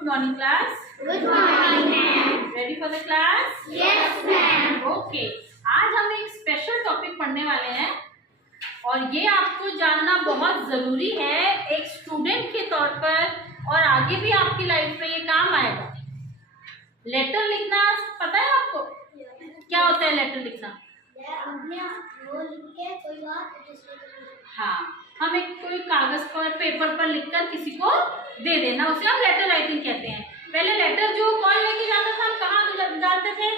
Good morning, class. Good morning, ma'am. Ready for the class? Yes, ma'am. Okay. आज हम एक special topic पढ़ने वाले हैं और ये आपको जानना बहुत जरूरी है एक स्टूडेंट के तौर पर, और आगे भी आपकी लाइफ में ये काम आएगा। लेटर लिखना पता है आपको? क्या होता है लेटर लिखना? हाँ, हम एक कोई कागज पर पेपर पर लिखकर किसी को दे देना, उसे हम लेटर राइटिंग कहते हैं। पहले लेटर जो कौन लेके जाता था, हम कहाँ डालते थे?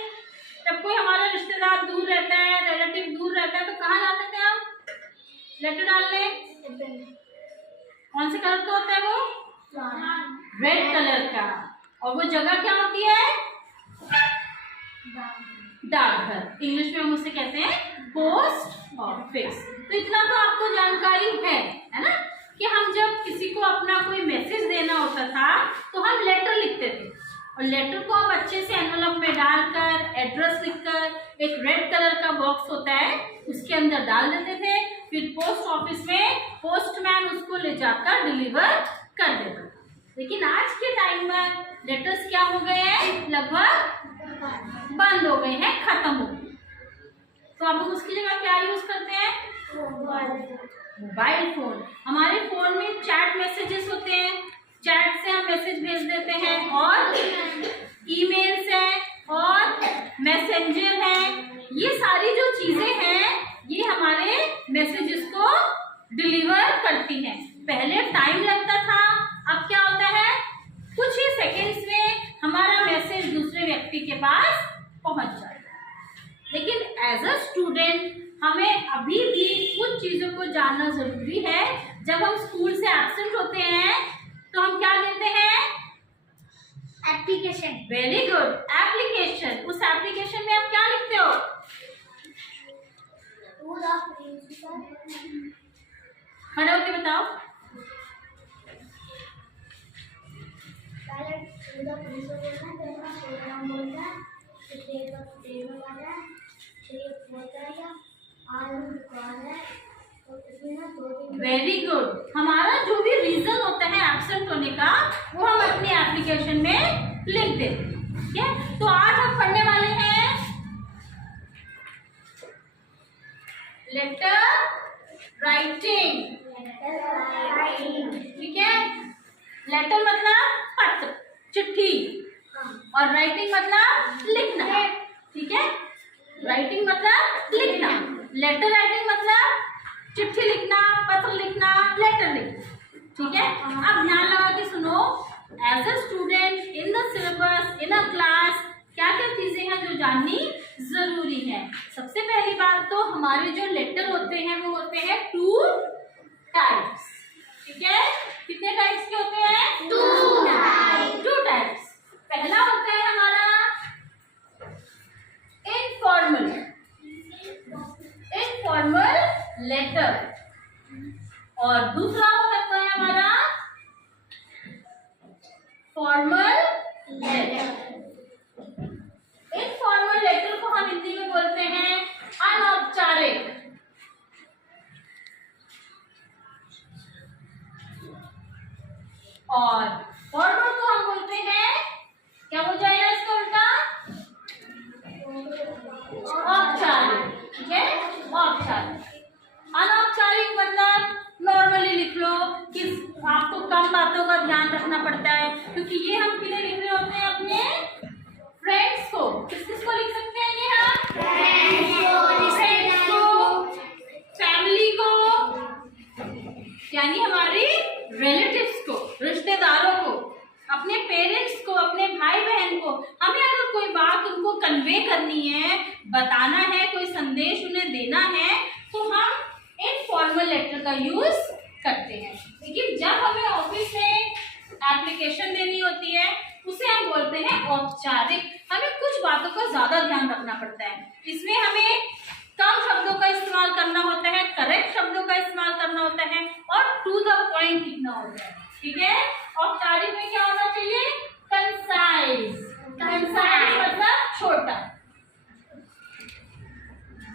जब कोई हमारा रिश्तेदार दूर रहता है, रिलेटिव दूर रहता है, तो कहाँ जाते थे हम लेटर डालने? कौन से कलर का होता है वो? रेड कलर का। और वो जगह क्या होती है? डाकघर। इंग्लिश में हम उसे कहते हैं पोस्ट ऑफिस। तो इतना तो आपको जानकारी है ना, कि हम जब किसी को अपना कोई मैसेज देना होता था तो हम लेटर लिखते थे, और लेटर को हम अच्छे से एनवेलप में डालकर एड्रेस लिखकर एक रेड कलर का बॉक्स होता है उसके अंदर डाल देते थे। फिर पोस्ट ऑफिस में पोस्टमैन उसको ले जाकर डिलीवर कर देता। लेकिन आज के टाइम में लेटर्स क्या हो गए हैं, लगभग बंद हो गए हैं, खत्म हो गए। तो अब हम उसकी जगह क्या यूज करते हैं? Mobile phone. हमारे फोन में चैट मैसेजेस होते हैं, चैट से हम मैसेज भेज देते हैं, और ईमेल्स हैं और मैसेंजर है। ये सारी जो चीजें हैं ये हमारे मैसेजेस को डिलीवर करती हैं। पहले टाइम लगता था, अब क्या होता है, कुछ ही सेकेंड्स में हमारा मैसेज दूसरे व्यक्ति के पास पहुंच जाता है। लेकिन एज अ स्टूडेंट हमें अभी भी कुछ चीजों को जानना जरूरी है। जब हम स्कूल से एब्सेंट होते हैं तो हम क्या लेते हैं? एप्लीकेशन। Very good, application. उस एप्लीकेशन में आप क्या लिखते हो? खड़े होके बताओ। Very good. हमारा जो भी रीजन होता है एब्सेंट होने का वो हम अपनी एप्लीकेशन में लिख देते हैं। ठीक है, तो आज हम पढ़ने वाले हैं लेटर राइटिंग। ठीक है, लेटर मतलब पत्र, चिट्ठी, और राइटिंग मतलब लिखना। ठीक है, राइटिंग मतलब लिखना, लेटर राइटिंग मतलब चिट्ठी लिखना, पत्र लिखना, लेटर लिखना। ठीक है, अब ध्यान लगा के सुनो। As a student in the syllabus in a class क्या क्या चीजें हैं जो जाननी जरूरी है। सबसे पहली बात तो हमारे जो लेटर होते हैं वो होते हैं 2 टाइप्स। ठीक है, कितने टाइप्स के होते हैं? 2 टाइप्स। पहला होता है हमारा इनफॉर्मल लेटर, और दूसरा हो सकता है हमारा फॉर्मल लेटर। इनफॉर्मल लेटर को हम हिंदी में बोलते हैं अनौपचारिक, और फॉर्मल को हम बोलते हैं, क्या हो जाएगा इसका उल्टा? औपचारिक। ठीक है, औपचारिक। अनौपचारिक मतलब नॉर्मली लिख लो, कि आपको कम बातों का ध्यान रखना पड़ता है, क्योंकि ये हम किन्हें लिख रहे होते हैं? अपने फ्रेंड्स को। किस किस को लिख सकते हैं ये हम? फ्रेंड्स को, फैमिली को, यानी हमारी रिलेटिव्स को, रिश्तेदारों को, अपने पेरेंट्स को, अपने भाई बहन को। हमें अगर कोई बात उनको कन्वे करनी है, बताना है, कोई संदेश उन्हें देना है, तो हम इनफॉर्मल लेटर का यूज करते हैं। लेकिन जब हमें ऑफिस में एप्लीकेशन देनी होती है उसे हम बोलते हैं औपचारिक। हमें कुछ बातों का ज्यादा ध्यान रखना पड़ता है। इसमें हमें कम शब्दों का इस्तेमाल करना होता है, करेक्ट शब्दों का इस्तेमाल करना होता है, और टू द पॉइंट लिखना होता है। ठीक है, औपचारिक में क्या होना चाहिए? कंसाइज। कंसाइज मतलब छोटा,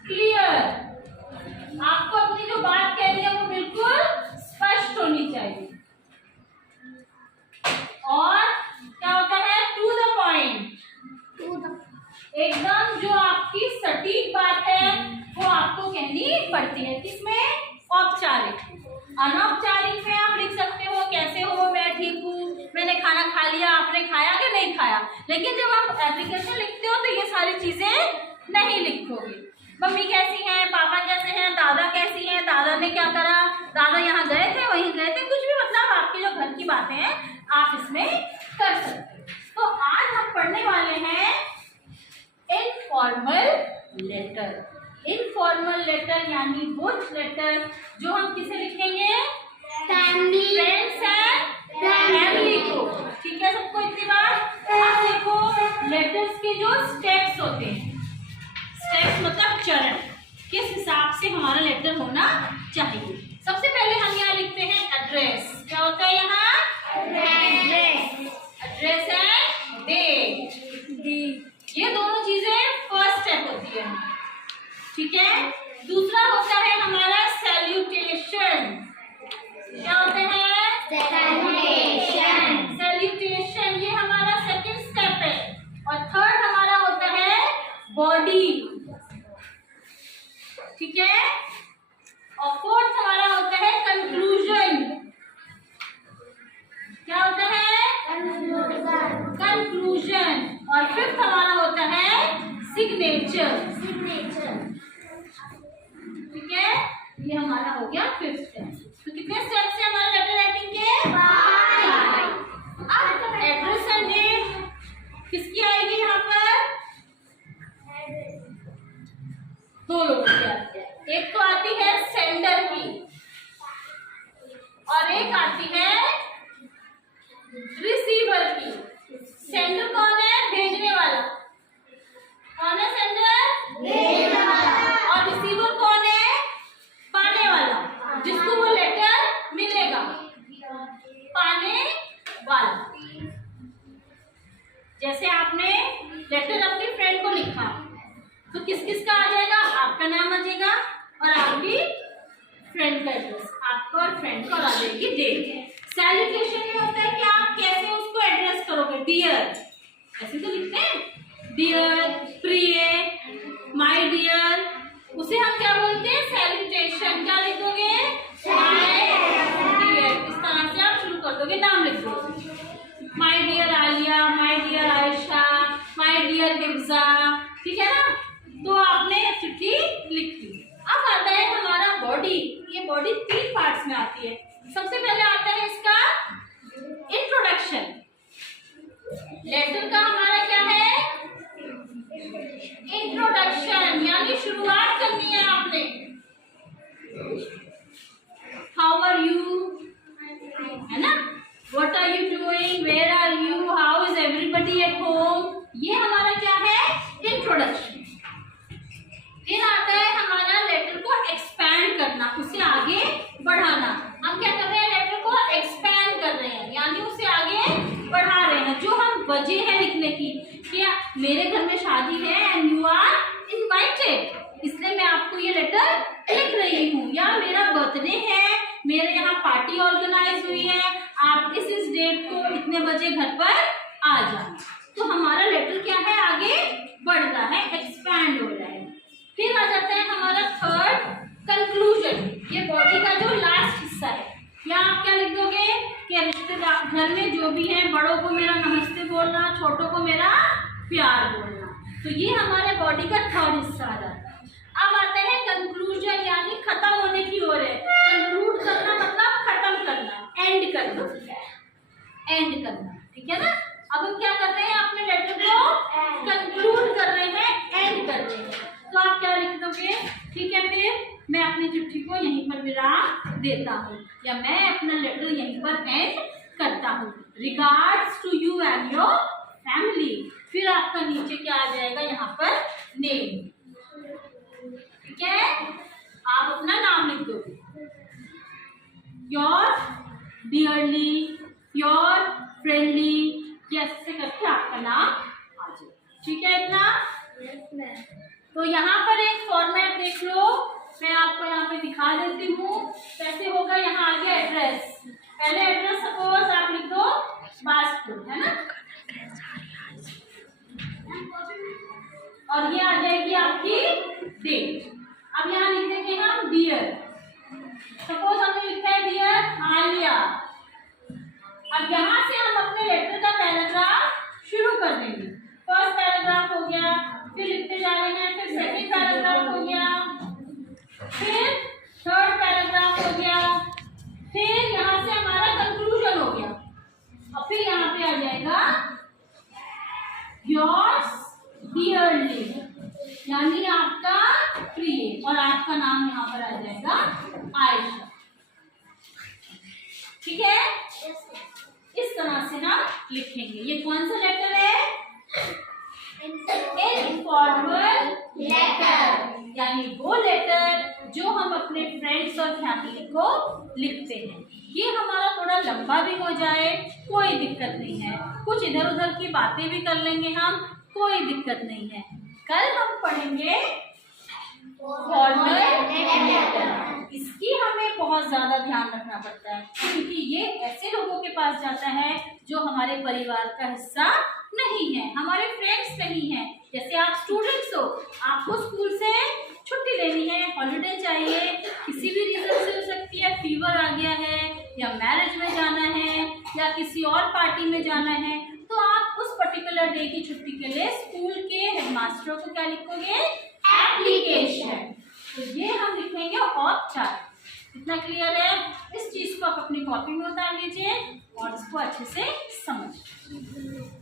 क्लियर। आपको अपनी जो बात कहनी है वो बिल्कुल स्पष्ट होनी चाहिए। और खाना खा लिया, आपने खाया कि नहीं खाया। लेकिन जब आप एप्लीकेशन लिखते हो तो ये सारी चीजें नहीं लिखोगे। मम्मी कैसी हैं, पापा कैसे हैं, दादा कैसी हैं, दादा ने क्या करा, दादा यहाँ गए थे, वहीं गए थे, कुछ भी मतलब आपकी जो घर की बातें हैं आप इसमें कर सकते हो। तो आज हम पढ़ने वाले हैं इनफॉर्मल लेटर। इनफॉर्मल लेटर यानी वो लेटर जो हम किसे लिखेंगे, फैमिली, फ्रेंड्स एंड फैमिली को। ठीक है सबको इतनी बात। अब देखो लेटर्स के जो स्टेप्स होते हैं, स्टेप्स मतलब चरण, किस हिसाब से हमारा लेटर होना चाहिए। सबसे पहले हम यहाँ लिखते हैं एड्रेस। क्या होता है यहाँ, एड्रेस, एड्रेस एंड डेट। ये दोनों चीजें फर्स्ट स्टेप होती है। ठीक है, दूसरा होता है हमारा सैल्यूटेशन। क्या होते हैं, सैल्यूटेशन, सैल्यूटेशन, ये हमारा सेकंड स्टेप है। और थर्ड हमारा होता है बॉडी। ठीक है, और फोर्थ हमारा होता है कंक्लूजन। क्या होता है, कंक्लूजन। और फिफ्थ हमारा होता है सिग्नेचर। ठीक है, ये हमारा हो गया फिफ्थ स्टेप। तो कितने स्टेप्स हैं हमारे लेटर राइटिंग के, 5। अब एड्रेस एंड डेट किसकी आएगी यहाँ पर, दो लोगों की आती है। एक तो आती है सेंडर की और एक आती है रिसीवर की। सेंडर कौन है, भेजने वाला। कौन है सेंडर, भेजने वाला। और रिसीवर कौन है, पाने वाला, जिसको वो लेटर मिलेगा, पाने वाला। जैसे आपने लेटर अपनी फ्रेंड को लिखा तो किस किस का आ जाएगा, आपका नाम आ जाएगा और आपकी फ्रेंड का एड्रेस, आपका और फ्रेंड का आ जाएगी डेट। सैल्यूटेशन में होता है कि आप कैसे उसको एड्रेस करोगे, डियर, ऐसे तो लिखते हैं, डियर, प्रिय, माय डियर, उसे हम क्या बोलते हैं, सैल्यूटेशन। क्या लिख दोगे, माय डियर, इस तरह से आप शुरू कर दोगे, नाम लिख दोगे, my dear Alia, my dear Ayesha, my dear Hifza. ठीक है ना, तो आपने चिट्ठी लिख दी। अब आता है हमारा बॉडी। ये बॉडी 3 पार्ट्स में आती है। सबसे पहले आता है इसका इंट्रोडक्शन। लेटर का हमारा क्या है, इंट्रोडक्शन, यानी शुरुआत करनी है आपने। हाउ आर यू, है ना, what are you doing, where are you, how is everybody at home. ये हमारा क्या है, इंट्रोडक्शन। फिर आता है हमारा लेटर को एक्सपैंड करना, उसे आगे बढ़ाना। हम क्या कर रहे हैं, लेटर को एक्सपैंड कर रहे हैं, यानी उसे आगे बढ़ा रहे हैं। जो हम वजह है लिखने की, क्या मेरे घर में शादी है एंड यू आर इनवाइटेड, इसलिए मैं आपको ये लेटर लिख रही हूँ। या मेरा बर्थडे है, मेरे यहाँ पार्टी ऑर्गेनाइज हुई है, आप इस डेट को इतने बजे घर पर आ जाना। तो हमारा लेटर क्या है, आगे बढ़ रहा है, एक्सपैंड हो रहा है। फिर आ जाता है हमारा थर्ड कंक्लूजन। ये बॉडी का जो लास्ट हिस्सा है, यहाँ आप क्या लिख दोगे कि रिश्तेदार घर में जो भी है, बड़ों को मेरा नमस्ते बोलना, छोटों को मेरा प्यार बोलना। तो ये हमारे बॉडी का थर्ड हिस्सा आ जाता है। अब आता है कंक्लूजन, यानी खत्म होने की ओर है। कंक्लूड करना मतलब खत्म करना, एंड करना, एंड करना। ठीक है ना, अब हम क्या कर रहे हैं, अपने लेटर को कंक्लूड कर रहे हैं, एंड कर रहे हैं। तो आप क्या लिख दोगे, ठीक है, फिर मैं अपनी चिट्ठी को यहीं पर विराम देता हूँ, या मैं अपना लेटर यहीं पर एंड करता हूँ। Regards to you and your family. फिर आपका नीचे क्या आ जाएगा, यहाँ पर नेम। ठीक है, आप अपना नाम लिख दोगे, योर डियरली, योर फ्रेंडली, ऐसे करके आपका नाम आ जाए। ठीक है इतना। तो यहाँ पर एक फॉर्मेट देख लो, मैं आपको यहाँ पे दिखा देती हूँ कैसे होगा। यहाँ आ गया एड्रेस, पहले एड्रेस सपोज आप लिख दो बासपुर, है ना, और ये आ जाएगी आपकी डेट। अब यहाँ लिख देंगे हम डियर, सपोज हमने लिखा है डियर आलिया। अब यहाँ से हम अपने लेटर जाएगा योर्स डियरली, यानी आपका प्रिय, और आपका नाम यहाँ पर आ जाएगा आयशा। ठीक है, इस तरह से हम लिखेंगे। ये कौन सा लेटर है? इनफॉर्मल लेटर, यानी वो लेटर जो हम अपने फ्रेंड्स और फैमिली को लिखते हैं। ये हमारा थोड़ा लंबा भी हो जाए कोई दिक्कत नहीं है, कुछ इधर उधर की बातें भी कर लेंगे हम, कोई दिक्कत नहीं है। कल हम पढ़ेंगे फॉर्मल लेटर। इसकी हमें बहुत ज्यादा ध्यान रखना पड़ता है, क्योंकि ये ऐसे लोगों के पास जाता है जो हमारे परिवार का हिस्सा नहीं है, हमारे फ्रेंड्स नहीं है। जैसे आप स्टूडेंट्स हो, आपको स्कूल से छुट्टी लेनी है, हॉलिडे चाहिए, किसी भी रीजन से हो सकती है, फीवर आ गया है या मैरिज में जाना है या किसी और पार्टी में जाना है, तो आप उस पर्टिकुलर डे की छुट्टी के लिए स्कूल के हेडमास्टरों को क्या लिखोगे? एप्लीकेशन। तो ये हम लिखेंगे औपचारिक। कितना क्लियर है? इस चीज को आप अपनी कॉपी में उतार लीजिए और इसको अच्छे से समझिए।